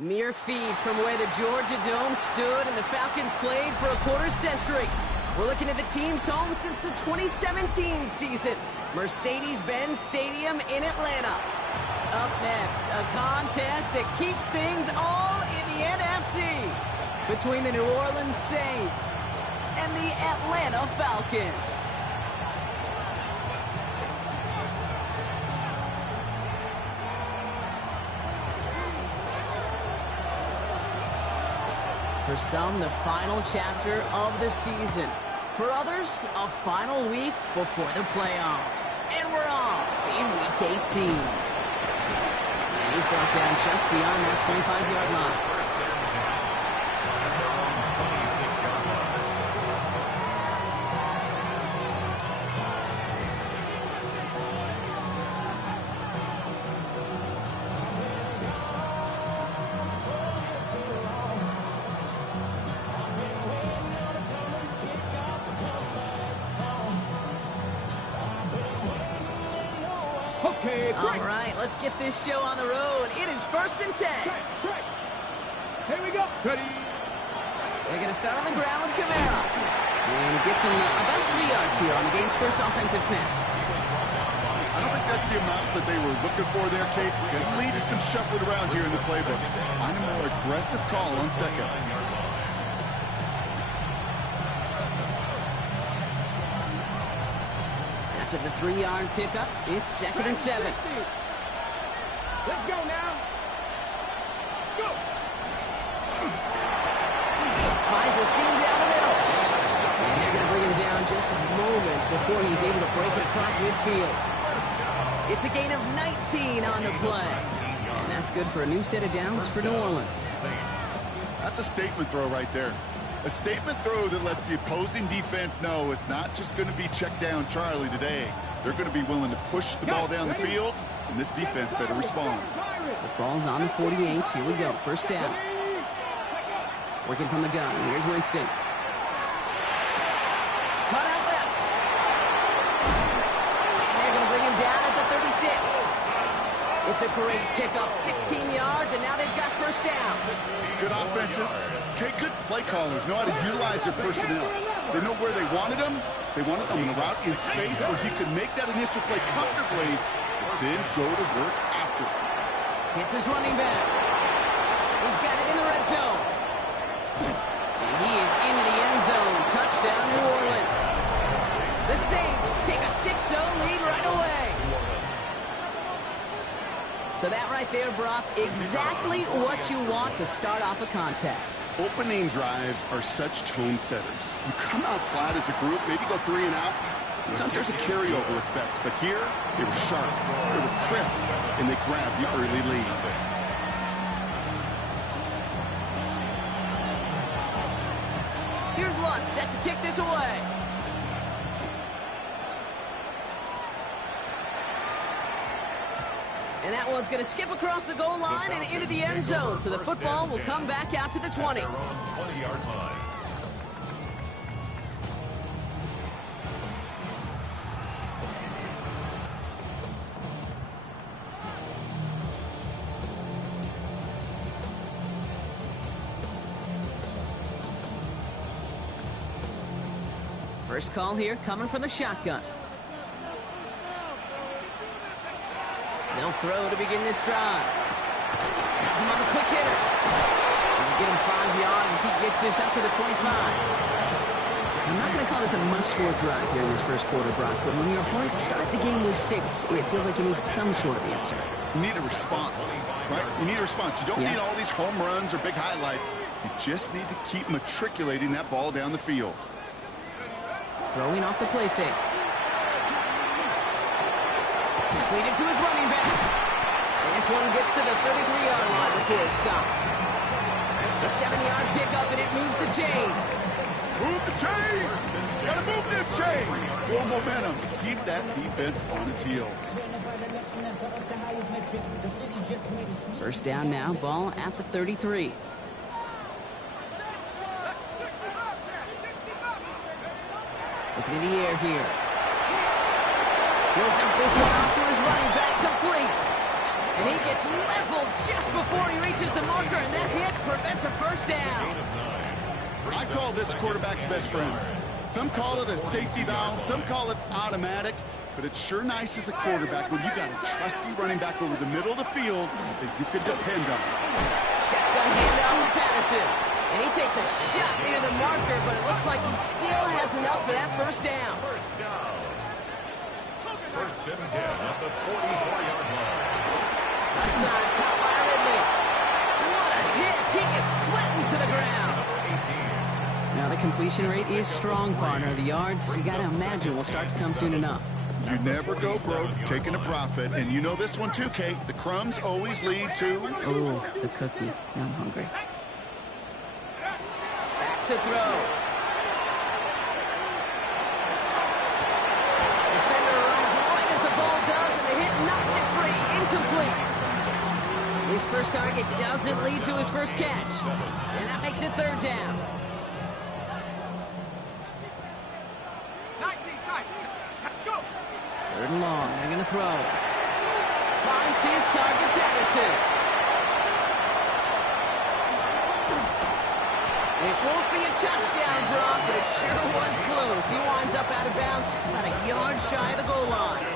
Mere feet from where the Georgia Dome stood and the Falcons played for a quarter century. We're looking at the team's home since the 2017 season, Mercedes-Benz Stadium in Atlanta. Up next, a contest that keeps things all in the NFC between the New Orleans Saints and the Atlanta Falcons. For some, the final chapter of the season. For others, a final week before the playoffs. And we're off in Week 18. And he's brought down just beyond that 25-yard line. All right, let's get this show on the road. It is 1st and 10. Here we go. Ready. They're going to start on the ground with Kamara. And he gets him about 3 yards here on the game's first offensive snap. I don't think that's the amount that they were looking for there, Kate. Going to lead to some shuffling around here in the playbook. On a more aggressive call on second. After the 3-yard pickup, it's 2nd and 7. Let's go now. Go. Finds a seam down the middle. And they're going to bring him down just a moment before he's able to break it across midfield. It's a gain of 19 on the play. And that's good for a new set of downs for New Orleans. That's a statement throw right there. A statement throw that lets the opposing defense know it's not just going to be check down Charlie today. They're going to be willing to push the ball down the field, and this defense better respond. The ball's on the 48. Here we go. First down. Working from the gun. Here's Winston. Cut out left. And they're going to bring him down at the 36. It's a great pickup, 16 yards, and now they've got first down. Good offenses. Okay, good play callers know how to utilize their personnel. They know where they wanted them. They wanted them in a route in space where he could make that initial play comfortably, then go to work after. Hits his running back. He's got it in the red zone. And he is into the end zone. Touchdown, New Orleans. The Saints take a 6-0 lead right away. So that right there, Brock, exactly what you want to start off a contest. Opening drives are such tone setters. You come out flat as a group, maybe go 3 and out. Sometimes there's a carryover effect, but here they were sharp, they were crisp, and they grabbed the early lead. Here's Lutz set to kick this away. And that one's going to skip across the goal line and into the end zone. So the football will come back out to the 20. 20-yard line. First call here coming from the shotgun. They'll throw to begin this drive. Has him on the quick hitter. They'll get him 5 yards as he gets this up to the 25. I'm not going to call this a must-score drive here in this first quarter, Brock, but when your opponents start the game with 6, it feels like you need some sort of answer. You need a response, right? You need a response. You don't need all these home runs or big highlights. You just need to keep matriculating that ball down the field. Throwing off the play fake. Completed to his running back. And this one gets to the 33-yard line before it's stopped. The 7-yard pickup, and it moves the chains. Move the chains! Gotta move them chains! More momentum to keep that defense on its heels. First down now, ball at the 33. Looking in the air here. He'll dump this one off to his running back, complete. And he gets leveled just before he reaches the marker, and that hit prevents a first down. I call this quarterback's best friend. Some call it a safety valve, some call it automatic, but it's sure nice as a quarterback when you got a trusty running back over the middle of the field that you can depend on. Shotgun handoff to Patterson. And he takes a shot near the marker, but it looks like he still has enough for that first down. First down. First and 10 at the 44-yard line. Outside, caught by Ridley. What a hit! He gets flattened to the ground. Now the completion rate is strong, partner. The yards, you gotta imagine, will start to come soon enough. You never go broke taking a profit, and you know this one too, Kate. The crumbs always lead to... Oh, the cookie. Now I'm hungry. Back to throw. Defender runs right as the ball does, and the hit knocks it free. Incomplete. His first target doesn't lead to his first catch. And that makes it third down. 19 tight. Let's go. Third and long. They're going to throw. Finds his target, Patterson. It won't be a touchdown, Brock, but it sure was close. He winds up out of bounds just about a yard shy of the goal line.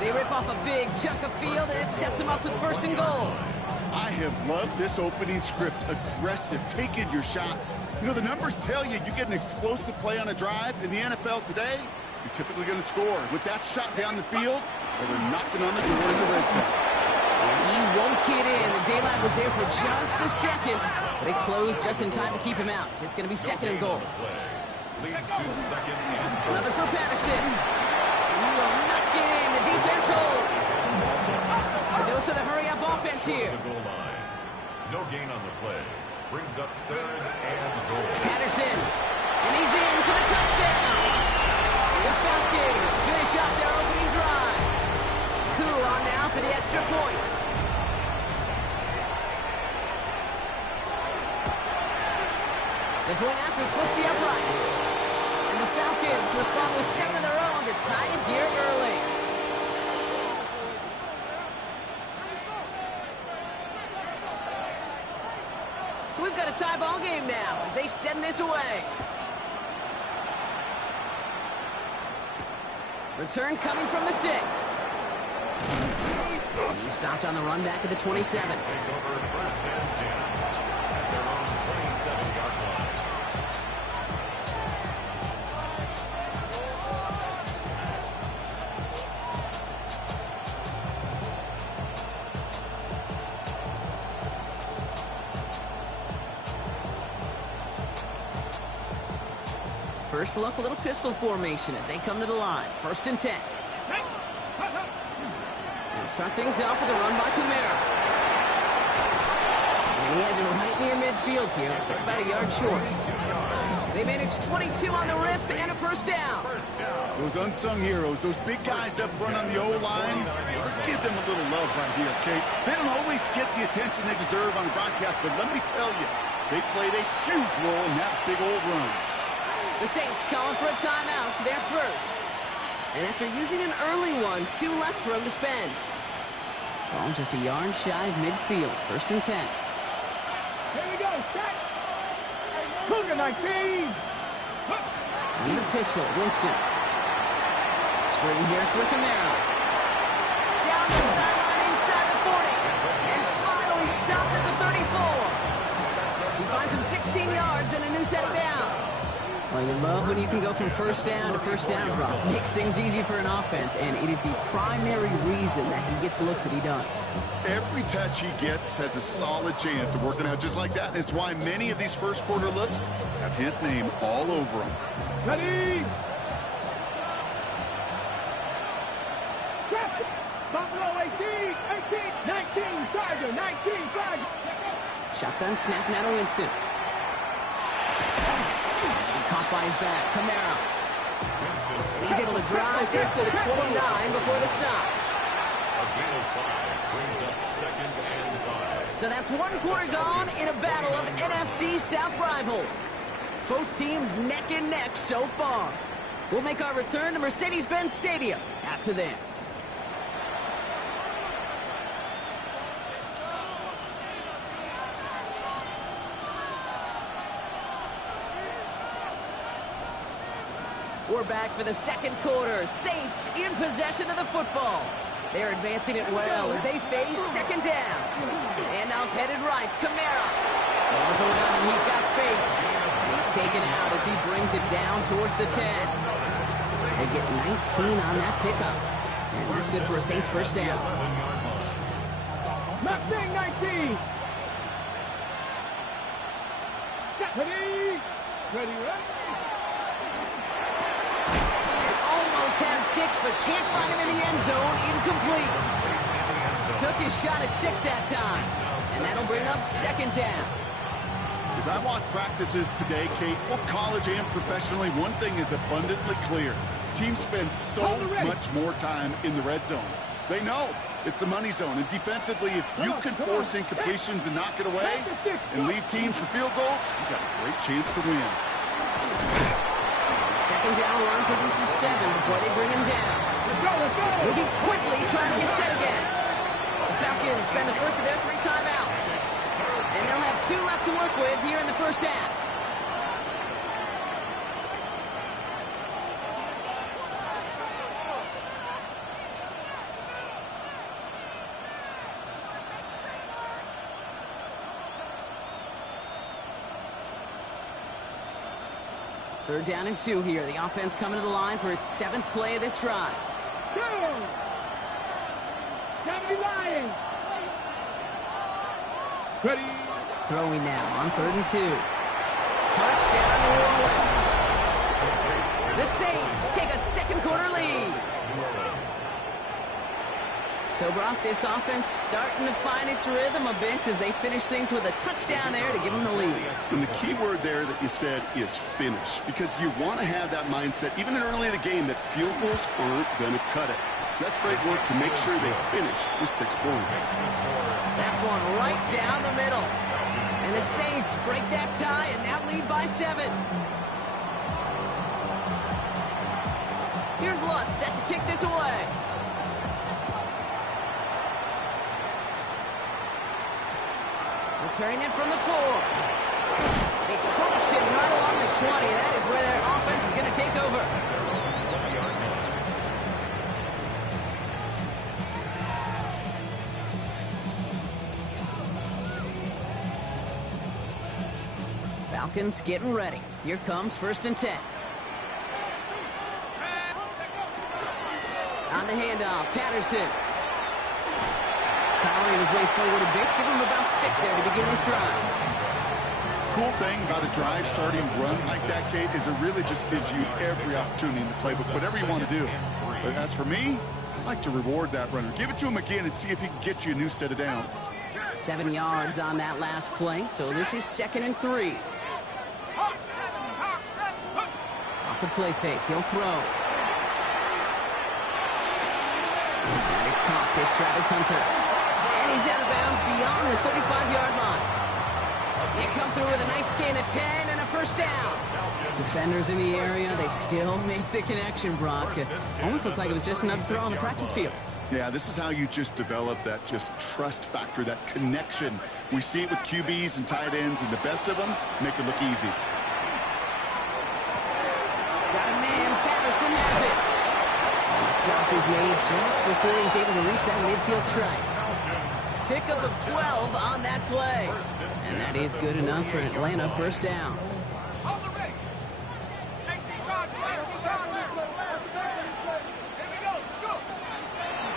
They rip off a big chunk of field, and it sets him up with first and goal. I have loved this opening script. Aggressive, taking your shots. You know, the numbers tell you you get an explosive play on a drive in the NFL today, you're typically going to score. With that shot down the field, or they're knocking on the door in the red zone. And he won't get in. The daylight was there for just a second, but it closed just in time to keep him out. It's going to be second and goal. Leads to second and goal. Another for Patterson. He will not get in. The defense holds. A dose of the hurry-up offense here. The goal line. No gain on the play. Brings up third and goal. Patterson. And he's in for the touchdown. The Falcons finish up their opening drive. Cool on now for the extra point. The point after splits the uprights. And the Falcons respond with 7 of their own to tie it here early. So we've got a tie ball game now as they send this away. Return coming from the 6. And he's stopped on the run back at the 27. Take over first and 10 at their own 27-yard line. First look, a little pistol formation as they come to the line. First and 10. And start things off with a run by Kamara. And he has it right near midfield here. It's about a yard short. They managed 22 on the rip and a first down. Those unsung heroes, those big guys up front on the O-line, let's give them a little love right here, Kate. They don't always get the attention they deserve on the broadcast, but let me tell you, they played a huge role in that big old run. The Saints calling for a timeout, so they're first. And after using an early one, 2 left for him to spend. Ball just a yard shy of midfield. First and 10. Here we go. Set. Cougar 19. And the pistol, Winston. Sprinting here through Kamara. Down the sideline inside the 40. And finally stopped at the 34. He finds him 16 yards and a new set of downs. Well, you love when you can go from first down to first down, bro. Makes things easy for an offense, and it is the primary reason that he gets looks that he does. Every touch he gets has a solid chance of working out just like that. It's why many of these first quarter looks have his name all over them. Ready. Press. Buffalo 18, 19, Tiger, 19, Tiger. Shotgun snap now to Winston. Caught by his back, Kamara. And he's able to drive this to the 29 before the stop. A gain of 5 brings up second and 5. So that's 1 quarter gone in a battle of NFC South rivals. Both teams neck and neck so far. We'll make our return to Mercedes-Benz Stadium after this. We're back for the second quarter. Saints in possession of the football. They're advancing it well as they face second down. Handoff headed right. Kamara. Runs around and he's got space. He's taken out as he brings it down towards the 10. They get 19 on that pickup. And that's good for a Saints first down. Mustang 19. Ready. Ready, ready. Almost had 6, but can't find him in the end zone. Incomplete. Took his shot at 6 that time. And that'll bring up second down. As I watch practices today, Kate, both college and professionally, one thing is abundantly clear. Teams spend so much more time in the red zone. They know it's the money zone. And defensively, if you can force incompletions and knock it away and leave teams for field goals, you got a great chance to win. Second down run produces 7 before they bring him down. Moving quickly, trying to get set again. The Falcons spend the first of their 3 timeouts. And they'll have 2 left to work with here in the first half. Third down and 2 here. The offense coming to the line for its 7th play of this drive. Go! Johnny Lions. Ready. Throwing now on 3rd and 2. Touchdown, New Orleans. The Saints take a second quarter lead. So, Brock, this offense starting to find its rhythm a bit as they finish things with a touchdown there to give them the lead. And the key word there that you said is finish, because you want to have that mindset, even early in the game, that field goals aren't going to cut it. So that's great work to make sure they finish with 6 points. That one right down the middle. And the Saints break that tie and now lead by 7. Here's Lutz set to kick this away. Returning it from the 4. They crush it right along the 20. That is where their offense is going to take over. Falcons getting ready. Here comes 1st and 10. On the handoff, Patterson. Powering his way forward a bit. Give him about 6 there to begin this drive. Cool thing about a drive starting run like that, Kate, is it really just gives you every opportunity in the playbook, whatever you want to do. But as for me, I like to reward that runner. Give it to him again and see if he can get you a new set of downs. 7 yards on that last play, so this is 2nd and 3. Off the play fake, he'll throw. That is caught. It's Travis Hunter. And he's out of bounds beyond the 35-yard line. They come through with a nice gain of 10 and a first down. Defenders in the area, they still make the connection, Brock. It almost looked like it was just another throw on the practice field. Yeah, this is how you just develop that just trust factor, that connection. We see it with QBs and tight ends, and the best of them make it look easy. Got a man. Patterson has it. And the stop is made just before he's able to reach that midfield strike. Pickup of 12 on that play. And that is good enough for Atlanta first down.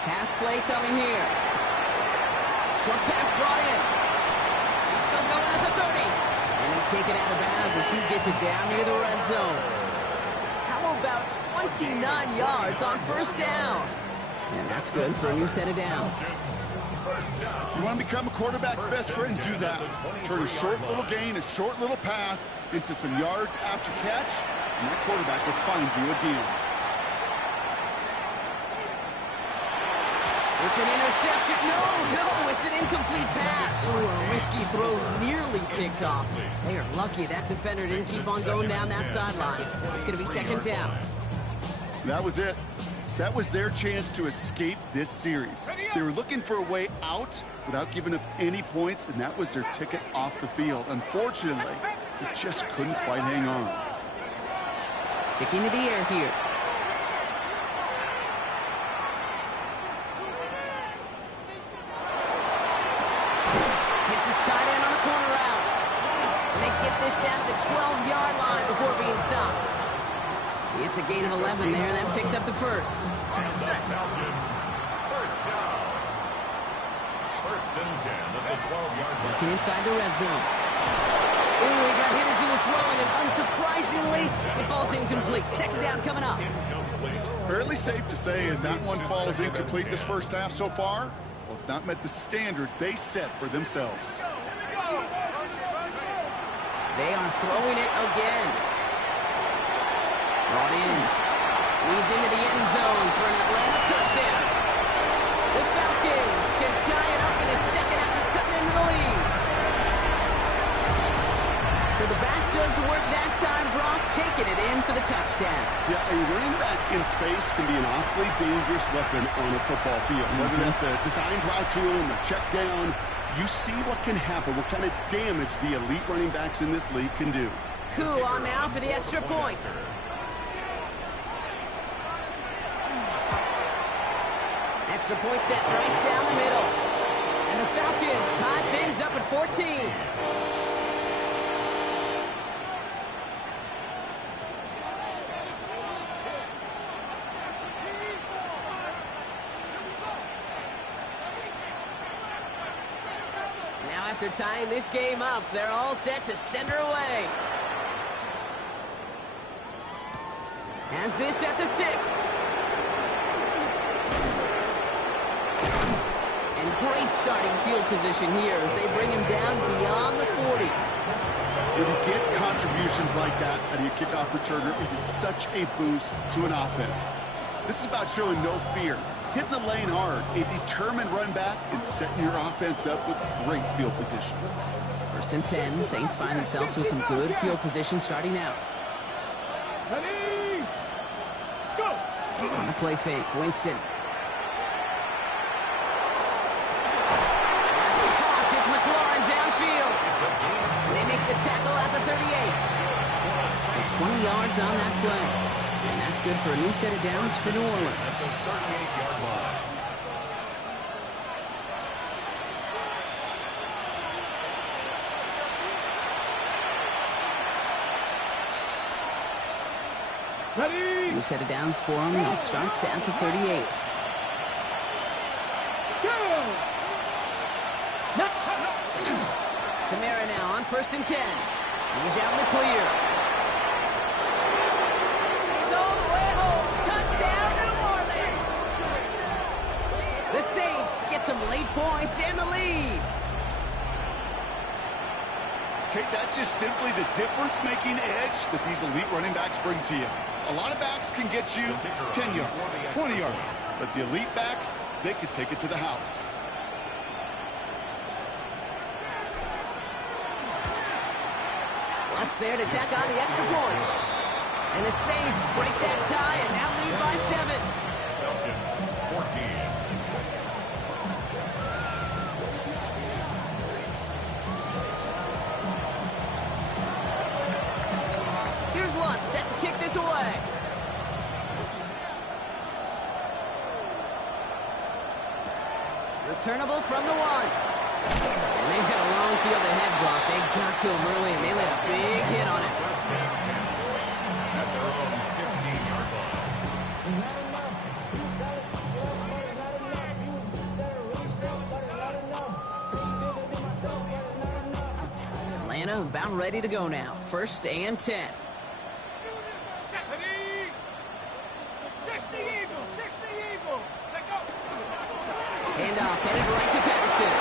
Pass play coming here. Short pass brought in. He's still going at the 30. And he's taken out of bounds as he gets it down near the red zone. How about 29 yards on first down? And that's good for a new set of downs. You want to become a quarterback's best friend? Do that. Turn a short little gain, a short little pass into some yards after catch, and that quarterback will find you again. It's an interception. No, it's an incomplete pass. Ooh, a risky throw nearly picked off. They are lucky that defender didn't keep on going down that sideline. It's going to be second down. That was it. That was their chance to escape this series. They were looking for a way out without giving up any points, and that was their ticket off the field. Unfortunately, they just couldn't quite hang on. Sticking to the air here. Hits his tight end on the corner route. And they get this down to the 12-yard line before being stopped. It's a gain of 11 there, and that picks up the first. And the Falcons, first down. First and 10 at the 12-yard line. Looking inside the red zone. Ooh, he got hit as he was throwing, and unsurprisingly, it falls incomplete. Second down coming up. Incomplete. Fairly safe to say as that one falls incomplete this first half so far. Well, it's not met the standard they set for themselves. They are throwing it again. Brought in. He's into the end zone for an Atlanta touchdown. The Falcons can tie it up in a second after cutting into the lead. So the back does the work that time. Brock taking it in for the touchdown. Yeah, a running back in space can be an awfully dangerous weapon on a football field. Whether that's a designed route to him, a check down, you see what can happen, what kind of damage the elite running backs in this league can do. Coup on now for the extra point. Extra point set right down the middle. And the Falcons tie things up at 14. Now after tying this game up, they're all set to send her away. Has this at the 6. And great starting field position here as they bring him down beyond the 40. When you get contributions like that out of your kickoff returner, it is such a boost to an offense. This is about showing no fear, hitting the lane hard, a determined run back, and setting your offense up with great field position. First and 10, Saints find themselves with some good field position starting out. Ready? Let's go. On a play fake, Winston. Tackle at the 38. So 20 yards on that play. And that's good for a new set of downs for New Orleans. At the 38-yard line. Ready? New set of downs for him. It starts at the 38. Kamara now on first and 10. He's out in the clear. He's all the way home. Touchdown, New Orleans. The Saints get some late points and the lead. Okay, that's just simply the difference-making edge that these elite running backs bring to you. A lot of backs can get you 10 yards, 20 yards, but the elite backs, they can take it to the house. Watts there to tack on the extra point. And the Saints break that tie and now lead by 7. Falcons, 14. Here's Lutz set to kick this away. Returnable from the 1. And they've got a long field ahead, Brock. They got to him early, and they laid a big hit on it. First and 10 at their own 15-yard line. Atlanta about ready to go now. First and 10. 60 Eagles, 60 Eagles. Take go. Handoff headed right to Patterson.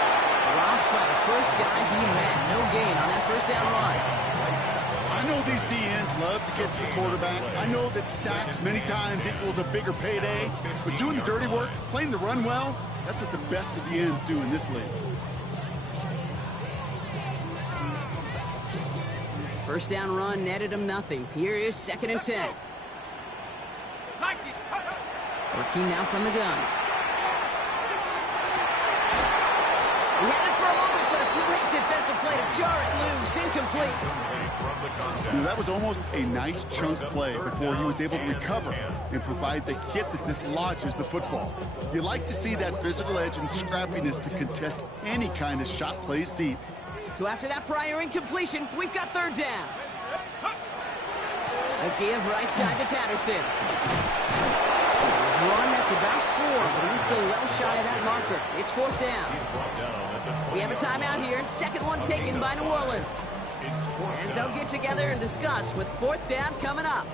Dropped by the first guy he met. No gain on that first down run. I know these DNs love to get to the quarterback. I know that sacks many times equals a bigger payday. But doing the dirty work, playing the run well, that's what the best of the ends do in this league. First down run netted him nothing. Here is second and 10. Working now from the gun. He had it for a moment, but a great defensive play to jar it loose. Incomplete. That was almost a nice chunk play before he was able to recover and provide the hit that dislodges the football. You like to see that physical edge and scrappiness to contest any kind of shot plays deep. So after that prior incompletion, we've got third down. A give right side to Patterson. There's one that's about 4, but he's still well shy of that marker. It's fourth down. We have a timeout here. Second one taken by New Orleans. As they'll get together and discuss with fourth down coming up.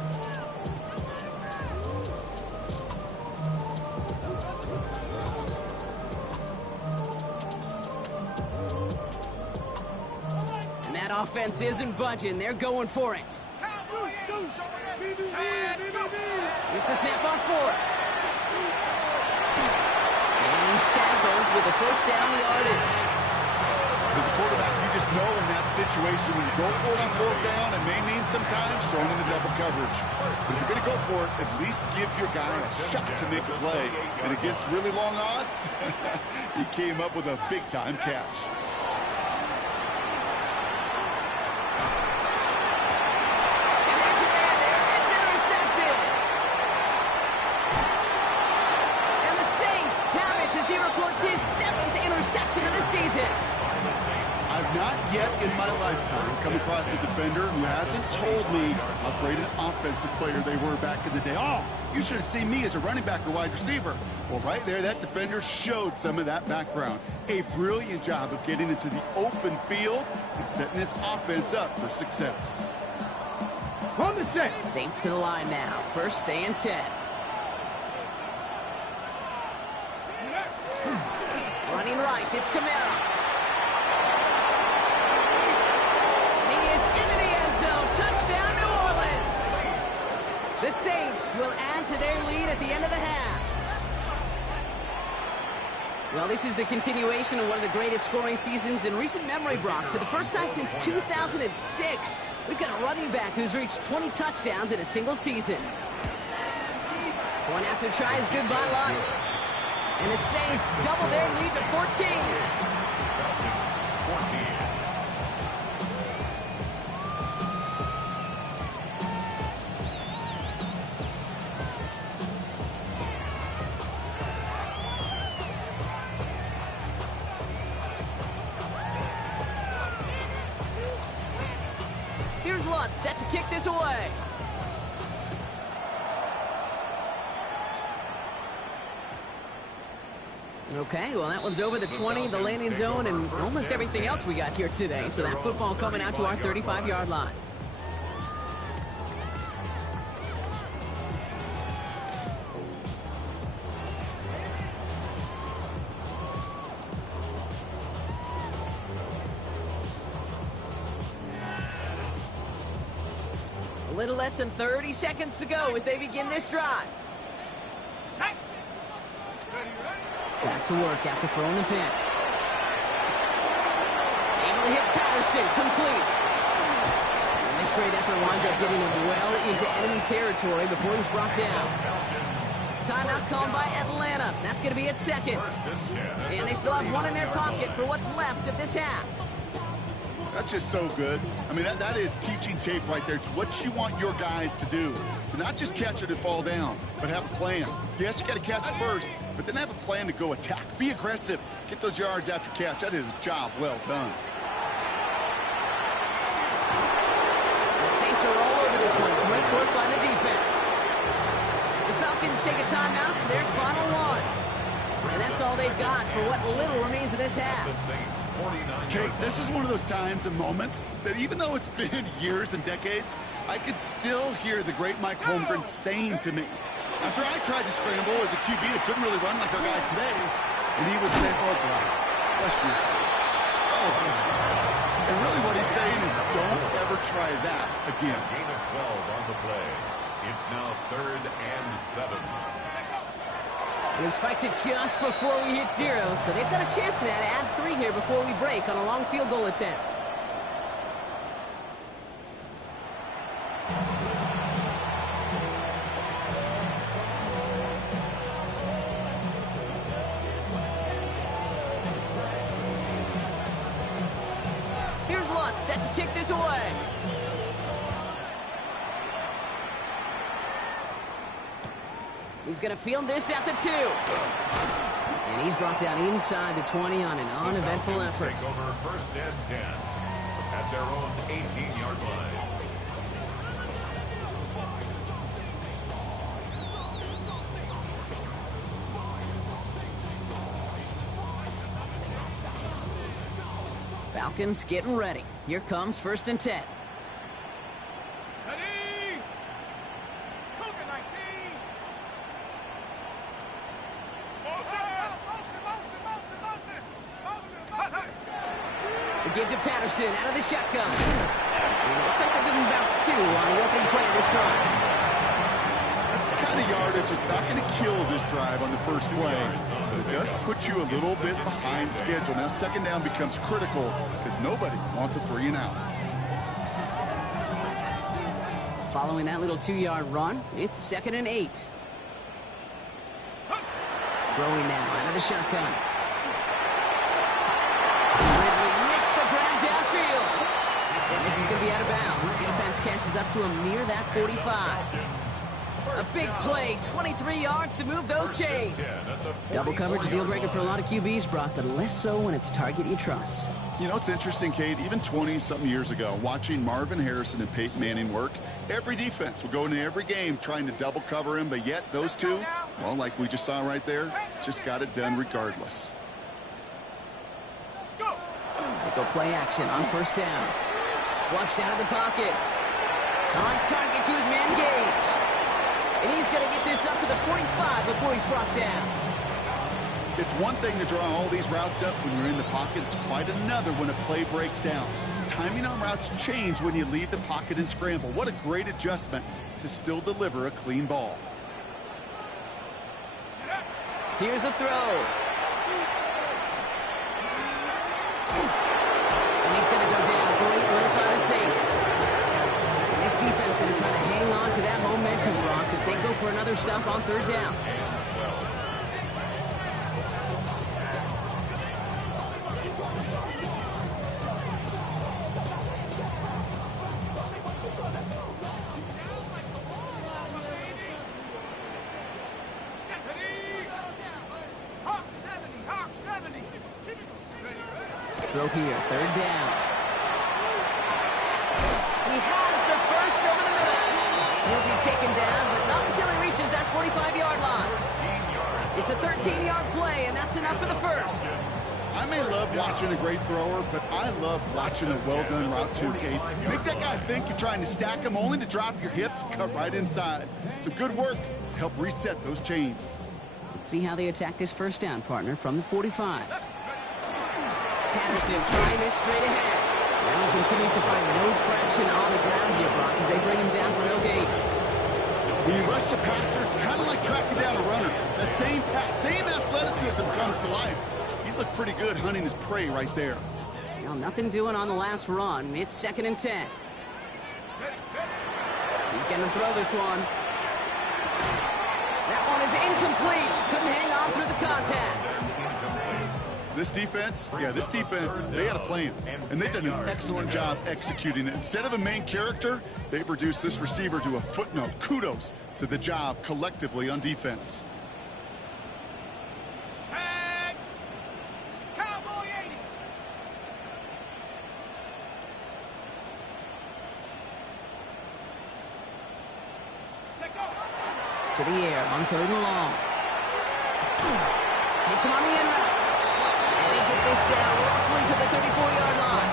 And that offense isn't budging. They're going for it. Here's the snap on 4. And he's tackled with a first down yardage. As a quarterback, you just know in that situation when you go for it on fourth down, it may mean sometimes throwing into double coverage. But if you're going to go for it, at least give your guy a shot to make a play. And against really long odds, he came up with a big-time catch. And there's a man there. It's intercepted. And the Saints have it as he records his 7th interception of the season. I've not yet in my lifetime come across a defender who hasn't told me how great an offensive player they were back in the day. Oh, you should have seen me as a running back or wide receiver. Well, right there, that defender showed some of that background. A brilliant job of getting into the open field and setting his offense up for success. On the set. Saints to the line now. First and 10. Running right, it's Kamara. Touchdown, New Orleans! The Saints will add to their lead at the end of the half. Well, this is the continuation of one of the greatest scoring seasons in recent memory, Brock. For the first time since 2006, we've got a running back who's reached 20 touchdowns in a single season. One after tries, goodbye lots. And the Saints double their lead to 14. Here's Lutz set to kick this away. Okay, well, that one's over the 20, the landing zone, and almost everything else we got here today. So that football coming out to our 35-yard line. A little less than 30 seconds to go as they begin this drive. Back to work after throwing the pick. Able to hit Patterson, complete. And this great effort winds up getting him well into enemy territory before he's brought down. Timeout called by Atlanta. That's going to be at second. And they still have one in their pocket for what's left of this half. That's just so good. I mean, that is teaching tape right there. It's what you want your guys to do. To not just catch it and fall down, but have a plan. Yes, you got to catch it first, but then have a plan to go attack. Be aggressive. Get those yards after catch. That is a job well done. The Saints are all over this one. Great work by the defense. The Falcons take a timeout to their final one. And that's all they've got for what little remains of this half. Kate, this is one of those times and moments that even though it's been years and decades, I could still hear the great Mike Holmgren saying to me, after I tried to scramble as a QB that couldn't really run like our guy today, and he would say, oh, God, bless you. Oh, bless you. And really what he's saying is don't ever try that again. Gain of 12 on the play. It's now 3rd and 7. And he spikes it just before we hit 0, so they've got a chance now to add 3 here before we break on a long field goal attempt. set to kick this away. He's going to field this at the 2. And he's brought down inside the 20 on an uneventful effort. Take over 1st and 10 at their own 18-yard line. Falcons getting ready. Here comes 1st and 10. Give to Patterson out of the shotgun. It looks like they're giving about 2 on the opening play of this drive. That's the kind of yardage. It's not going to kill this drive on the first play. But it does put you a little bit behind schedule. Now 2nd down becomes critical because nobody wants a 3 and out. Following that little 2-yard run, it's 2nd and 8. Throwing now out of the shotgun. And this is going to be out of bounds. Defense catches up to him near that 45. A big play, 23 yards to move those chains. Double coverage, a deal breaker for a lot of QBs, Brock, but less so when it's a target you trust. You know, it's interesting, Kate, even 20-something years ago, watching Marvin Harrison and Peyton Manning work, every defense would go into every game trying to double cover him, but yet those two, well, like we just saw right there, just got it done regardless. They go play action on 1st down. Flushed out of the pocket. On target to his man Gage. And he's going to get this up to the 45 before he's brought down. It's one thing to draw all these routes up when you're in the pocket. It's quite another when a play breaks down. Timing on routes change when you leave the pocket and scramble. What a great adjustment to still deliver a clean ball. Here's a throw. And he's going to go down. Great work by the Saints. And this defense going to try to hang on to that momentum, Brock, as they go for another stop on 3rd down. Throw here, 3rd down. He has the first over the middle. He'll be taken down, but not until he reaches that 45-yard line. It's a 13-yard play, and that's enough for the first. I may love watching a great thrower, but I love watching a well-done route too, Kate. Make that guy think you're trying to stack him only to drop your hips, cut right inside. Some good work to help reset those chains. Let's see how they attack this 1st down, partner, from the 45. Patterson trying this straight ahead. Now he continues to find no traction on the ground here, Brock, as they bring him down for no gain. When you rush a passer, it's kind of like tracking down a runner. That same pass, same athleticism comes to life. He looked pretty good hunting his prey right there. Well, nothing doing on the last run. It's 2nd and 10. He's going to throw this one. That one is incomplete. Couldn't hang on through the contact. This defense, they had a plan, and they've done an excellent job executing it. Instead of a main character, they've reduced this receiver to a footnote. Kudos to the job collectively on defense. Cowboy 80. To the air on 3rd and long. Hits him on the end route. And they get this down roughly to the 34-yard line.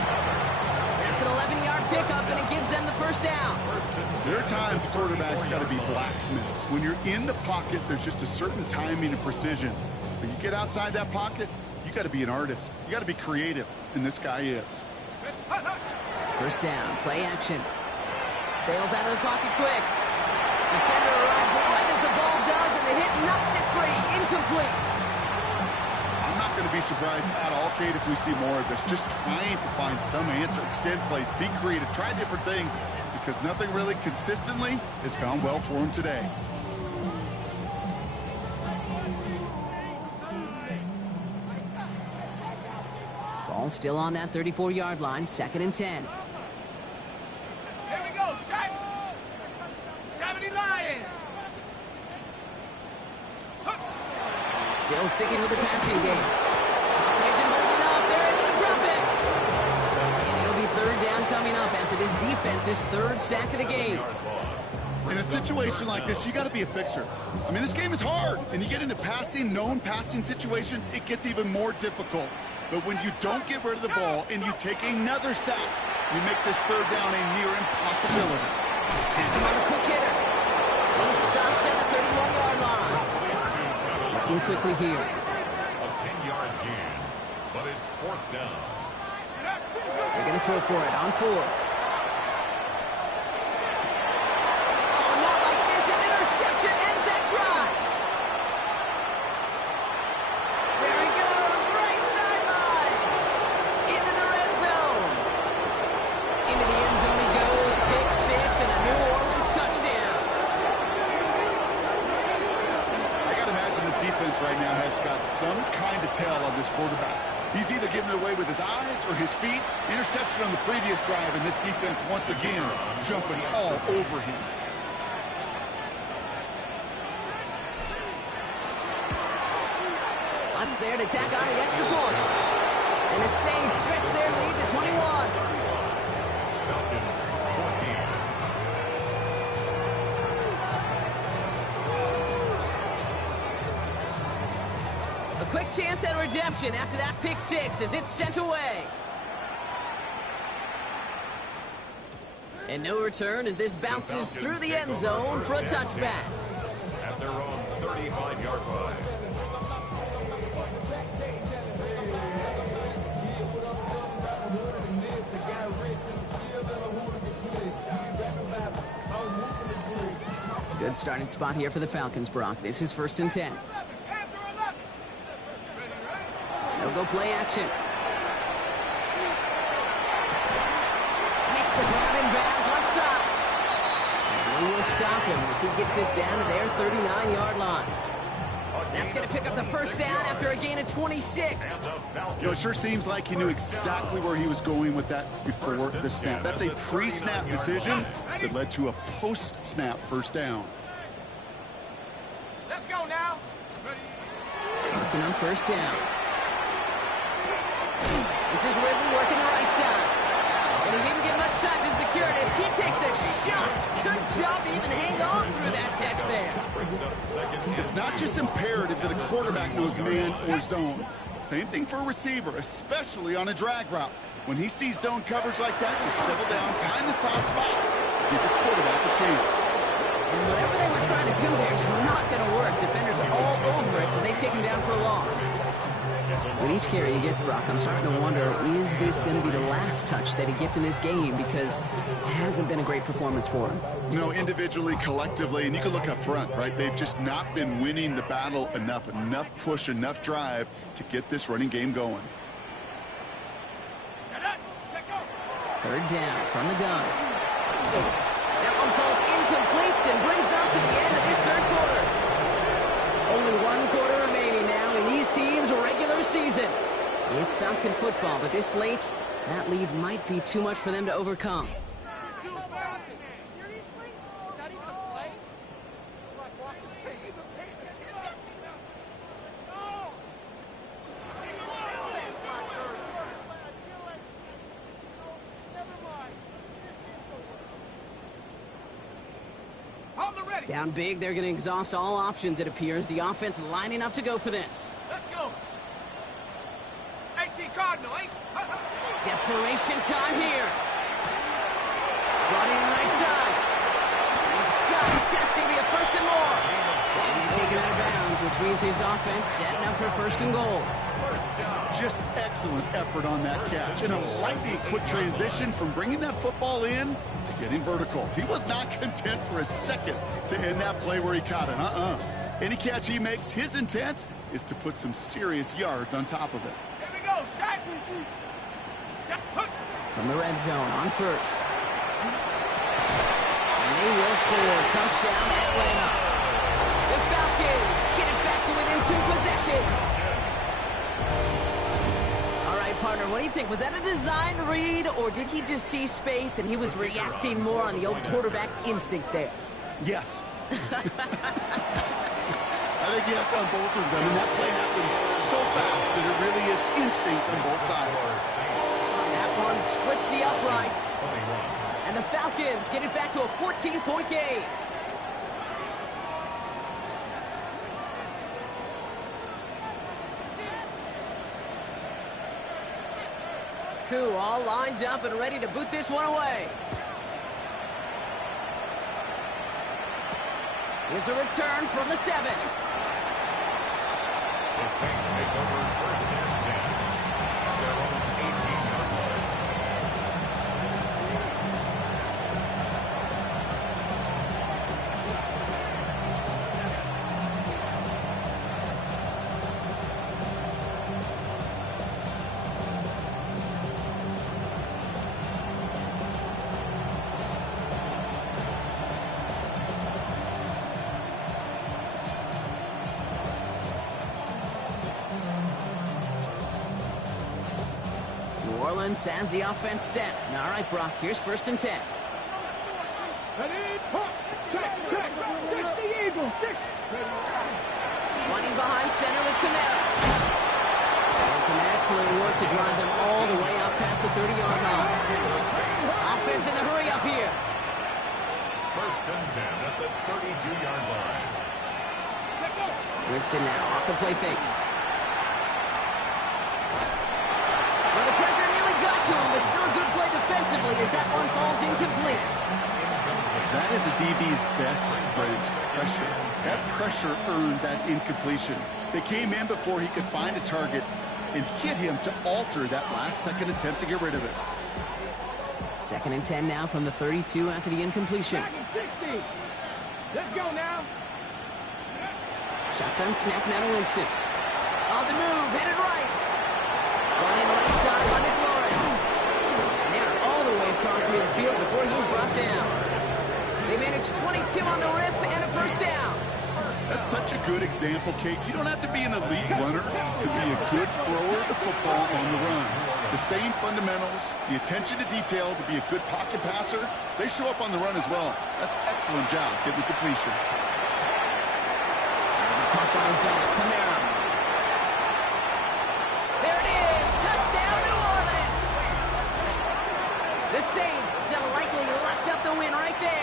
That's an 11-yard pickup, and it gives them the 1st down. There are times a quarterback's got to be blacksmiths. When you're in the pocket, there's just a certain timing and precision. But you get outside that pocket, you got to be an artist. You got to be creative, and this guy is. 1st down, play action. Bails out of the pocket quick. Defender arrives right as the ball does, and the hit knocks it free. Incomplete. I'm not going to be surprised at all, Kate, if we see more of this. Just trying to find some answer, extend plays, be creative, try different things, because nothing really consistently has gone well for him today. Ball still on that 34-yard line, 2nd and 10. Shaq. 70 Lions. Still sticking with the passing game. Plays it holding up. They're able to drop it. And it'll be third down coming up after this defense's third sack of the game. In a situation like this, you got to be a fixer. I mean, this game is hard, and you get into known passing situations, it gets even more difficult. But when you don't get rid of the ball and you take another sack, you make this third down a near impossibility. Pass him on a quick hitter. He's stopped at the 31-yard line. Looking quickly here. A 10-yard gain, but it's fourth down. They're going to throw for it on fourth. Oh, not like this. An interception ends that drive. There he goes. Right sideline. Into the red zone. Into the end zone he goes. Pick six and a New Orleans touchdown. I got to imagine this defense right now has got some kind of tell on this quarterback. He's either giving it away with his eyes or his feet. Interception on the previous drive, and this defense once again jumping all over him. Lutz there to tack on the extra point. And the Saints stretch their lead to 21. Falcons 14. A quick chance at redemption after that pick six as it's sent away. And no return as this bounces through the end zone for a touchback. At their own 35-yard line. Good starting spot here for the Falcons, Brock. This is 1st and 10. They'll go play action. Makes the grab in bounds left side. And they will stop him as he gets this down to their 39-yard line. That's going to pick up the first down after a gain of 26. You know, it sure seems like he knew exactly where he was going with that before the snap. That's a pre-snap decision that led to a post-snap first down. Let's go now. Working on first down. This is Ridley working the right side. And he didn't get much time to secure it as he takes a shot. Good job to even hang on through that catch there. It's not just imperative that a quarterback knows man or zone. Same thing for a receiver, especially on a drag route. When he sees zone coverage like that, just settle down, find the soft spot, give the quarterback a chance. And whatever they were trying to do there is not going to work. Defenders are all over it as they take him down for a loss. With each carry he gets, Brock, I'm starting to wonder, is this going to be the last touch that he gets in this game? Because it hasn't been a great performance for him. You know, individually, collectively, and you can look up front, right? They've just not been winning the battle enough push, enough drive to get this running game going. Third down from the gun. That one falls incomplete and brings us to the end of this third quarter. Only one quarter remaining now in these teams' regular season. It's Falcon football, but this late, that lead might be too much for them to overcome. Down big, they're going to exhaust all options, it appears. The offense lining up to go for this. Let's go. 18 Cardinal, 8. Desperation time here. Brought in right side. He's got it. That's going to be a first and more. And they take him out of bounds, which means his offense setting up for first and goal. Just excellent effort on that catch. And a lightning quick transition from bringing that football in to getting vertical. He was not content for a second to end that play where he caught it. Any catch he makes, his intent is to put some serious yards on top of it. Here we go, Shaq. From the red zone on first. And they will score. Touchdown, Atlanta. The Falcons get it back to within 2 possessions. All right, partner, what do you think? Was that a design read, or did he just see space and he was reacting more on the old quarterback instinct there? Yes. I think yes on both of them, and that play happens so fast that it really is instincts on both sides. That one splits the uprights. And the Falcons get it back to a 14-point game. Koo all lined up and ready to boot this one away. Here's a return from the 7. The Saints take over first and 10 at their own 18-yard line. New Orleans has the offense set. All right, Brock, here's first and 10. Ready, pump, check, check, 60 Eagles, 6. Running behind center with Kamara. And some excellent work to drive them all the way up past the 30-yard line. Offense in the hurry up here. First and 10 at the 32-yard line. Winston now off the play fake. Well, the pressure nearly got to him, but still a good play defensively as that one falls incomplete. That is a DB's best phrase, pressure. That pressure earned that incompletion. They came in before he could find a target and hit him to alter that last-second attempt to get rid of it. Second and 10 now from the 32 after the incompletion. Back at 60. Let's go now. Shotgun snap now to Winston. On the move, headed right. Running right side by McLaurin. And they are all the way across midfield before he's brought down. They managed 22 on the rip and a first down. That's such a good example, Kate. You don't have to be an elite runner to be a good thrower of the football on the run. The same fundamentals, the attention to detail to be a good pocket passer, they show up on the run as well. That's an excellent job getting the completion. Caught by his back, Kamara. There it is, touchdown New Orleans. The Saints likely locked up the win right there.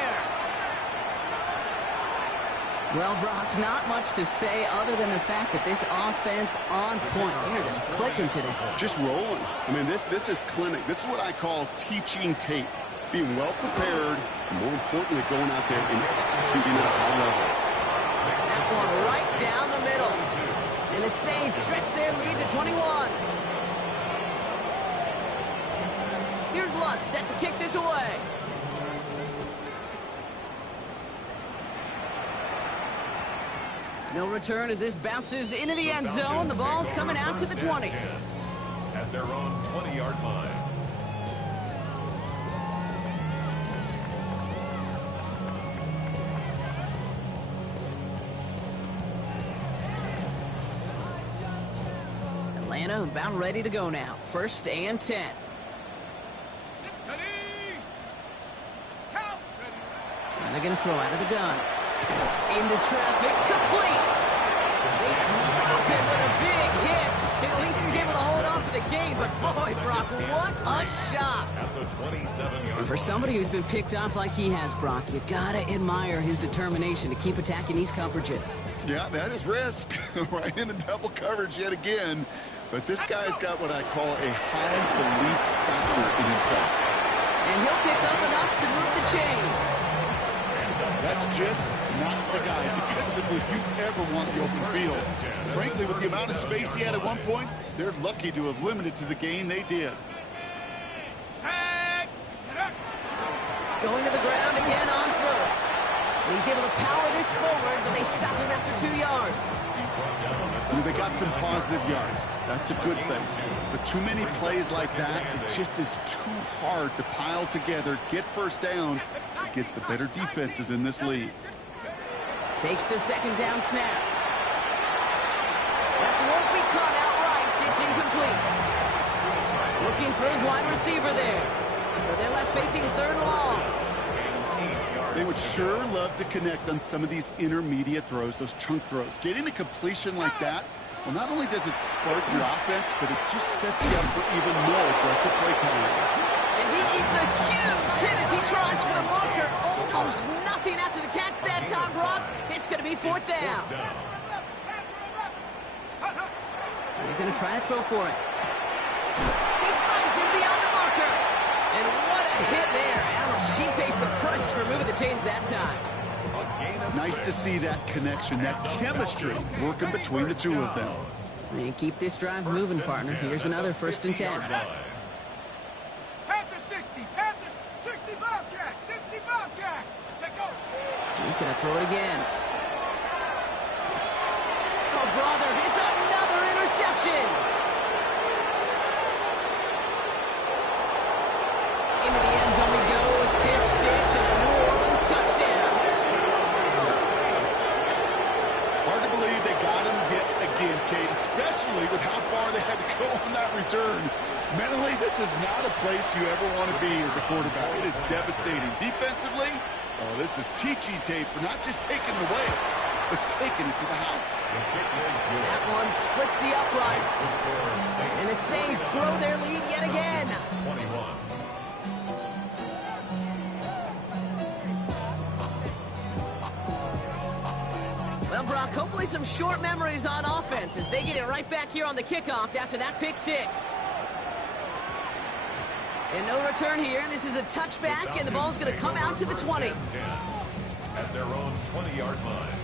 Well, Brock, not much to say other than the fact that this offense on point. They're just clicking today. Just rolling. I mean, this is clinic. This is what I call teaching tape. Being well prepared, and more importantly, going out there and executing at a high level. That one right down the middle. And the Saints stretch their lead to 21. Here's Lutz set to kick this away. No return as this bounces into the end zone. The ball's coming out to the 20. At their own 20-yard line. Atlanta about ready to go now. First and 10. Ready. Count. And they're going to throw out of the gun. Into traffic, complete. They drop it with a big hit. At least he's able to hold on for the game, but boy, Brock, what a shot. At the 27-yard And for somebody who's been picked off like he has, Brock, you gotta admire his determination to keep attacking these coverages. Yeah, that is risk. Right into double coverage yet again. But this guy's got what I call a high belief factor in himself. And he'll pick up enough to move the chains. That's just not the guy defensively you ever want the open field. Frankly, with the amount of space he had at one point, they're lucky to have limited to the gain they did. Going to the ground again on first. And he's able to power this forward, but they stop him after 2 yards. I mean, they got some positive yards. That's a good thing. But too many plays like that, it just is too hard to pile together, get first downs against the better defenses in this league. Takes the second down snap. That won't be caught outright. It's incomplete. Looking for his wide receiver there. So they're left facing third and long. They would sure love to connect on some of these intermediate throws, those chunk throws. Getting a completion like that, well, not only does it spark your offense, but it just sets you up for even more aggressive play calling. And he eats a huge hit as he tries for the marker. Almost nothing after the catch that time, Brock. It's going to be fourth down. They're going to try to throw for it. He finds him beyond the marker. And what a hit there. Ouch, she pays the price for moving the chains that time. Nice to see that connection, that chemistry working between the two of them. And keep this drive moving, partner. Here's another 1st and 10. Panther 60, Panther 60 Bobcat, 60 Bobcat. Take go. He's going to throw it again. Oh, brother, it's another interception. Into the end zone he goes. Pick 6 and a New Orleans touchdown. Hard to believe they got him yet again, Kate, especially with how far they had to go on that return. Mentally, this is not a place you ever want to be as a quarterback. It is devastating. Defensively, oh, this is teaching tape for not just taking it away, but taking it to the house. That one splits the uprights. And the Saints grow their lead yet again. 21. Well, Brock, hopefully some short memories on offense as they get it right back here on the kickoff after that pick 6. And no return here. This is a touchback, and the ball's going to come out to the 20. At their own 20-yard line.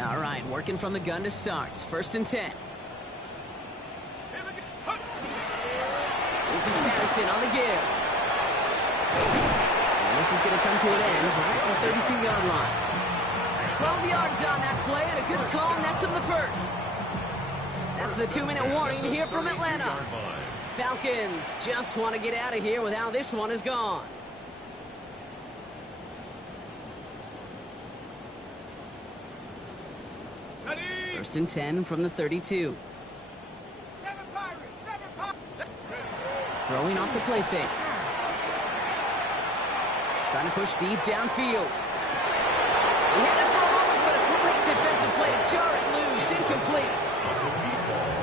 All right, working from the gun to start. 1st and 10. This is Patterson on the give. And this is going to come to an end right on the 32-yard line. 12 yards on that play, and a good call nets him the first. That's the 2-minute warning here from Atlanta. Falcons just want to get out of here with how this one is gone. Ready? 1st and 10 from the 32. 7 Pirates, 7 Pirates. Throwing off the play fake. Trying to push deep downfield. He had it for a moment, but a great defensive play to jar it loose. Incomplete.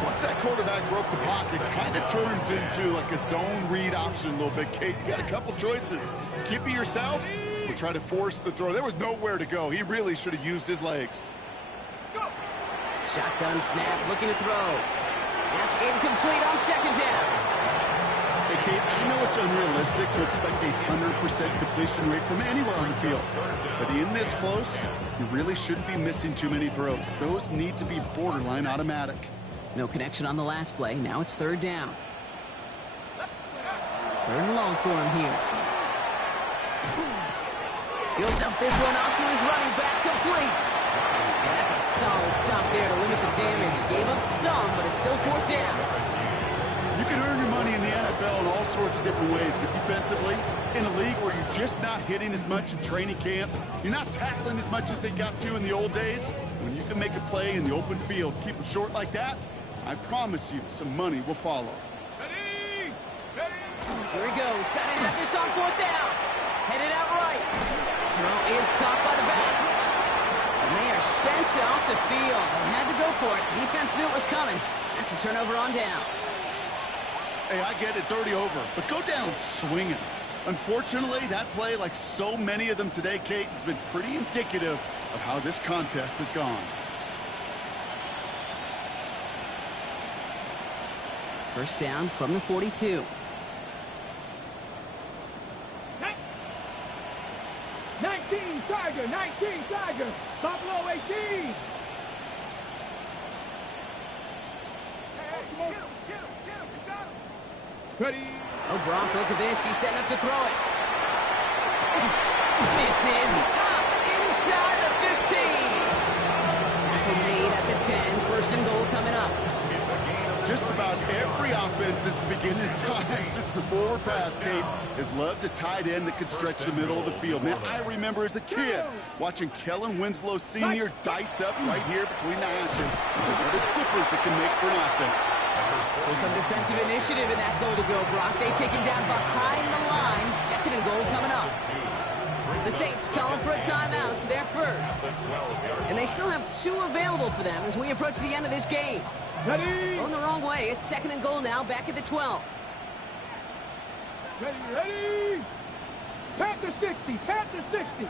Once that quarterback broke the pocket, it kind of turns into like a zone read option a little bit, Kate. You got a couple choices. Keep it yourself or try to force the throw. There was nowhere to go. He really should have used his legs. Shotgun snap, looking to throw. That's incomplete on 2nd down. Hey, Kate, I know it's unrealistic to expect a 100% completion rate from anywhere on the field. But in this close, you really shouldn't be missing too many throws. Those need to be borderline automatic. No connection on the last play. Now it's 3rd down. 3rd and long for him here. He'll dump this one off to his running back, complete. And that's a solid stop there to limit the damage. Gave up some, but it's still 4th down. You can earn your money in the NFL in all sorts of different ways, but defensively, in a league where you're just not hitting as much in training camp, you're not tackling as much as they got to in the old days, when you can make a play in the open field, keep them short like that, I promise you some money will follow. Ready? Ready? Here he goes. Got to have this on 4th down. Headed out right. Throw is caught by the back. And they are sent off the field. They had to go for it. Defense knew it was coming. That's a turnover on downs. Hey, I get it, it's already over, but go down swinging. Unfortunately, that play, like so many of them today, Kate, has been pretty indicative of how this contest has gone. 1st down from the 42. 19 Tiger, 19 Tiger. Buffalo 18. Ready? Oh, Brock, look at this. He's setting up to throw it. Misses. Inside the 15. Tackle made at the 10. 1st and goal coming up. Just about every offense since the beginning of time, since the forward pass, Kate, has loved a tight end that could stretch the middle of the field. Man, I remember as a kid watching Kellen Winslow Sr. dice up right here between the hashes. What a difference it can make for an offense. So some defensive initiative in that goal to go, Brock. They take him down behind the line. Second and goal coming up. The Saints calling for a timeout, so they're first. And they still have 2 available for them as we approach the end of this game. Ready? Going the wrong way. It's second and goal now, back at the 12. Ready? Panther 60, Panther 60.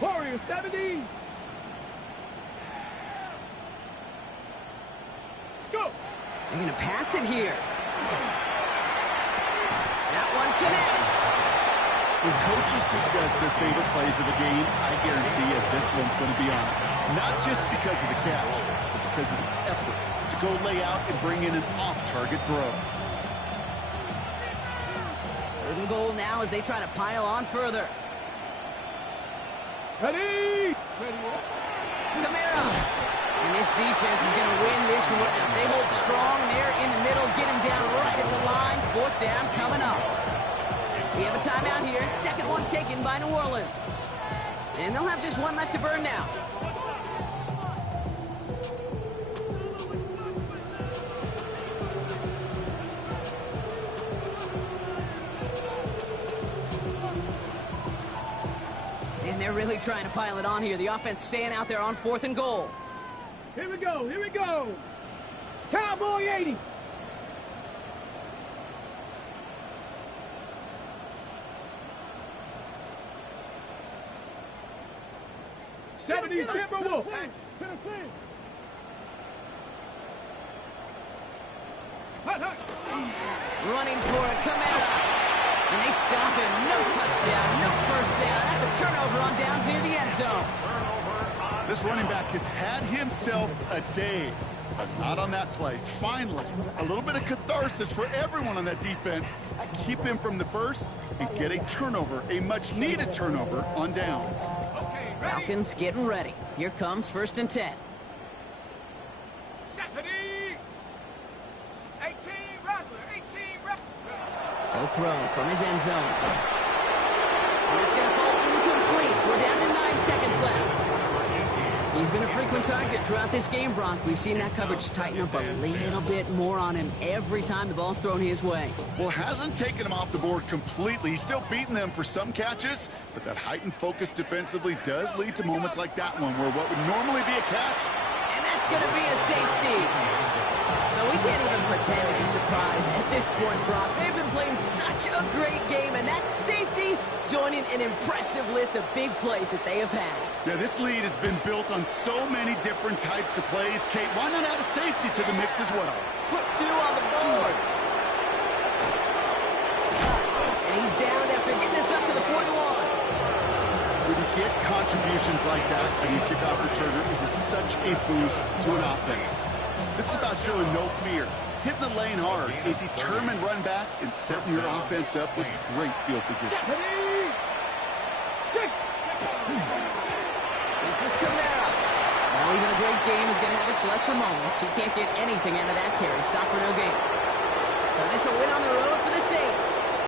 Warrior 70. Let's go. They're going to pass it here. That one connects. When coaches discuss their favorite plays of a game, I guarantee you this one's going to be on it. Not just because of the catch, but because of the effort to go lay out and bring in an off-target throw. Third and goal now as they try to pile on further. Ready? Kamara. And this defense is going to win this one. They hold strong there in the middle, get him down right at the line. Fourth down coming up. We have a timeout here. Second one taken by New Orleans. And they'll have just one left to burn now. And they're really trying to pile it on here. The offense staying out there on fourth and goal. Here we go, here we go. Cowboy 80. Timberwolves. Tennessee. Running for it, Kamara. And they stop him. No touchdown, no first down. That's a turnover on down near the end zone. This running back has had himself a day. Not on that play. Finally, a little bit of catharsis for everyone on that defense to keep him from the first and get a turnover, a much-needed turnover on downs. Falcons getting ready. Here comes first and 10. He'll throw from his end zone. And it's going to fall incomplete. We're down to 9 seconds left. He's been a frequent target throughout this game, Brock. We've seen that coverage tighten up a little bit more on him every time the ball's thrown his way. Well, hasn't taken him off the board completely. He's still beating them for some catches, but that heightened focus defensively does lead to moments like that one where what would normally be a catch. And that's going to be a safety. No, we can't even pretend to be surprised at this point, Brock. They've been playing such a great game, and that safety joining an impressive list of big plays that they have had. Yeah, this lead has been built on so many different types of plays. Kate, why not add a safety to the mix as well? Put 2 on the board. And he's down after getting this up to the 41. When you get contributions like that and you kick off returner, it is such a boost to an offense. This is about showing no fear, hitting the lane hard, a determined run back, and setting your offense up with great field position. This is Kamara. Now even a great game is going to have its lesser moments. He can't get anything out of that carry. Stop for no gain. So this will win on the road for the Saints.